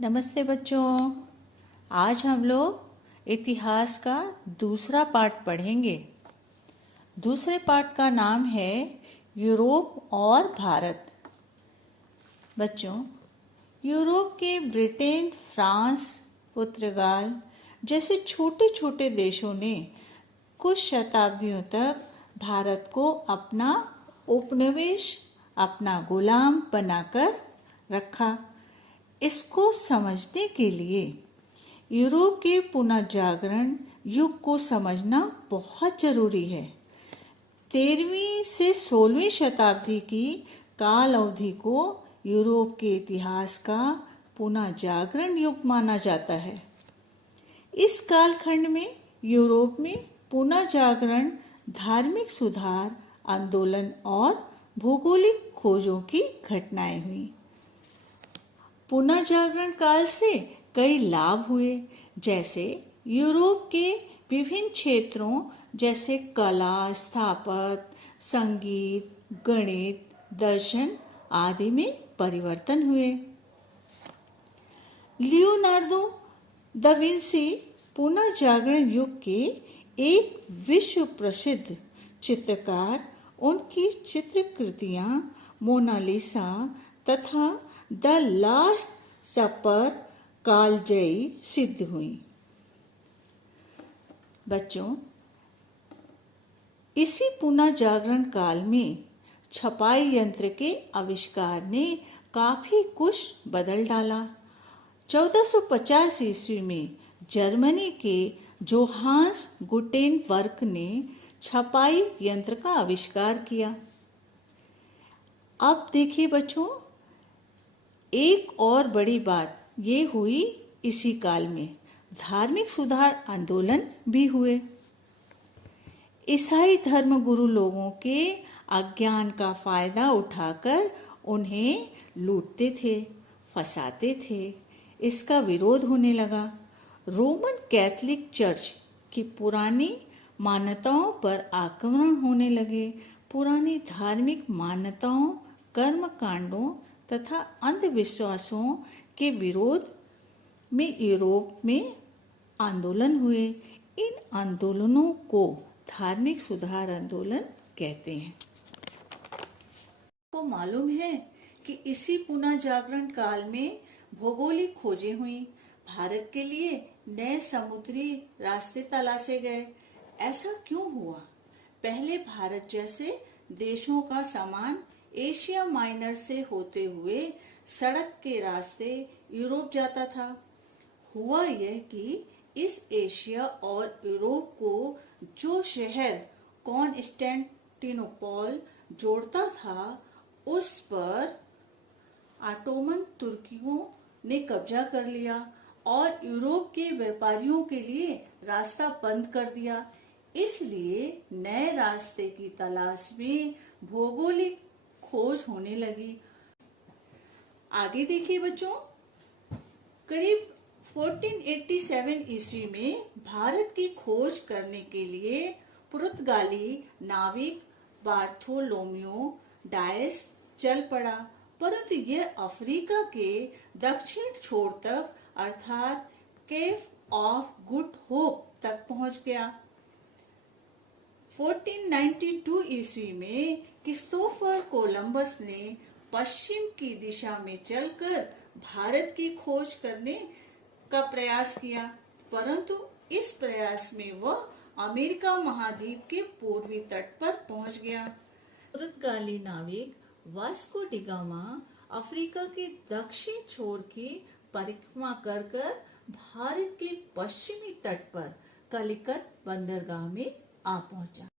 नमस्ते बच्चों। आज हम लोग इतिहास का दूसरा पार्ट पढ़ेंगे। दूसरे पार्ट का नाम है यूरोप और भारत। बच्चों, यूरोप के ब्रिटेन, फ्रांस, पुर्तगाल जैसे छोटे छोटे देशों ने कुछ शताब्दियों तक भारत को अपना उपनिवेश, अपना गुलाम बनाकर रखा। इसको समझने के लिए यूरोप के पुनर्जागरण युग को समझना बहुत जरूरी है। 13वीं से 16वीं शताब्दी की काल अवधि को यूरोप के इतिहास का पुनर्जागरण युग माना जाता है। इस कालखंड में यूरोप में पुनर्जागरण, धार्मिक सुधार, आंदोलन और भौगोलिक खोजों की घटनाएं हुई। पुनर्जागरण काल से कई लाभ हुए, जैसे यूरोप के विभिन्न क्षेत्रों जैसे कला, स्थापत्य, संगीत, गणित, दर्शन आदि में परिवर्तन हुए। लियोनार्दो दा विंसी पुनर्जागरण युग के एक विश्व प्रसिद्ध चित्रकार। उनकी चित्रकृतियां मोनालिसा तथा द लास्ट सपर कालजयी सिद्ध हुई। बच्चों, इसी पुनर्जागरण काल में छपाई यंत्र के आविष्कार ने काफी कुछ बदल डाला। 1450 ईस्वी में जर्मनी के जोहान्स गुटेनबर्ग ने छपाई यंत्र का आविष्कार किया। अब देखिए बच्चों, एक और बड़ी बात ये हुई, इसी काल में धार्मिक सुधार आंदोलन भी हुए। ईसाई धर्मगुरु लोगों के अज्ञान का फायदा उठाकर उन्हें लूटते थे, फंसाते थे। इसका विरोध होने लगा। रोमन कैथोलिक चर्च की पुरानी मान्यताओं पर आक्रमण होने लगे। पुरानी धार्मिक मान्यताओं, कर्म कांडों तथा अंधविश्वासों के विरोध में यूरोप में आंदोलन हुए। इन आंदोलनों को धार्मिक सुधार आंदोलन कहते हैं। आपको मालूम है कि इसी पुनर्जागरण काल में भौगोलिक खोजें हुई। भारत के लिए नए समुद्री रास्ते तलाशे गए। ऐसा क्यों हुआ? पहले भारत जैसे देशों का सामान एशिया माइनर से होते हुए सड़क के रास्ते यूरोप जाता था। हुआ यह कि इस एशिया और यूरोप को जो शहर कॉन्स्टेंटिनोपल जोड़ता था, उस पर ऑटोमन तुर्कियों ने कब्जा कर लिया और यूरोप के व्यापारियों के लिए रास्ता बंद कर दिया। इसलिए नए रास्ते की तलाश में भौगोलिक खोज होने लगी। आगे देखिए बच्चों, करीब 1487 ईस्वी में भारत की खोज करने के लिए पुर्तगाली नाविक बार्थोलोम्यो डायस चल पड़ा, परंतु यह अफ्रीका के दक्षिण छोर तक अर्थात केप ऑफ गुड होप तक पहुंच गया। 1492 ईस्वी में क्रिस्टोफर कोलंबस ने पश्चिम की दिशा में चलकर भारत की खोज करने का प्रयास किया, परंतु इस प्रयास में वह अमेरिका महाद्वीप के पूर्वी तट पर पहुंच गया। पुर्तगाली नाविक वास्को डी गामा अफ्रीका के दक्षिण छोर की परिक्रमा कर भारत के पश्चिमी तट पर कलिकत बंदरगाह में आ पहुंचा।